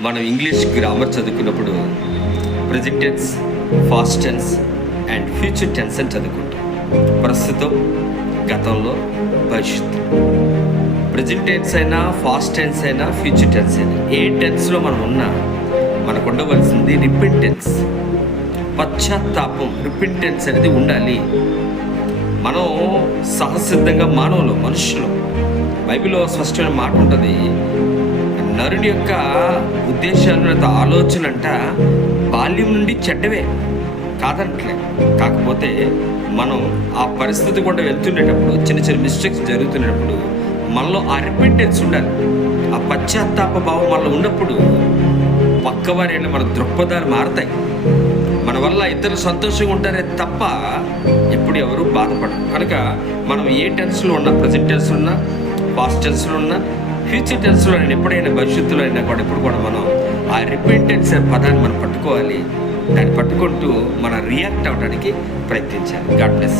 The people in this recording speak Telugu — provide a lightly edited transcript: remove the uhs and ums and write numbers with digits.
మనం ఇంగ్లీష్ గ్రామర్ చదువుకున్నప్పుడు present tense, past tense and future tense అని చదువుకుంటాం. ప్రస్తుతం, గతంలో, భవిష్యత్తు. ప్రెజెంట్ టెన్స్ అయినా, పాస్ట్ టెన్స్ అయినా, ఫ్యూచర్ టెన్స్ అయినా, ఏ టెన్స్లో మనం ఉన్నా మనకు ఉండవలసింది రిపెంటెన్స్, పశ్చాత్తాపం. రిపెంటెన్స్ అనేది ఉండాలి. మనం సహసిద్ధంగా మనుషులు, బైబిల్లో స్పష్టమైన మాట ఉంటుంది. నరుని యొక్క ఉద్దేశాలు, ఆలోచన అంట బాల్యం నుండి చెడ్డవే కాదంటలే. కాకపోతే మనం ఆ పరిస్థితి కూడా వెళ్తుండేటప్పుడు, చిన్న చిన్న మిస్టేక్స్ జరుగుతున్నప్పుడు మనలో ఆ రిపెంటెన్స్ ఉండాలి. ఆ పశ్చాత్తాప భావం మనలో ఉన్నప్పుడు పక్కవారైనా మన దృక్పథాలు మారుతాయి. మన వల్ల ఇద్దరు సంతోషంగా ఉంటారే తప్ప ఎప్పుడు ఎవరు బాధపడరు. కనుక మనం ఏ టెన్స్లో ఉన్నా, ప్రజెంట్ టెన్స్లో ఉన్నా, పాస్ట్ టెన్స్లో ఉన్నా, ఫ్యూచర్ టెన్స్లో అయినా, ఎప్పుడైనా భవిష్యత్తులో అయినా కూడా ఎప్పుడు కూడా మనం ఆ రిపెంటెన్స్ అనే పదాన్ని మనం పట్టుకోవాలి. దాన్ని పట్టుకుంటూ మనం రియాక్ట్ అవ్వడానికి ప్రయత్నించాలి. God bless.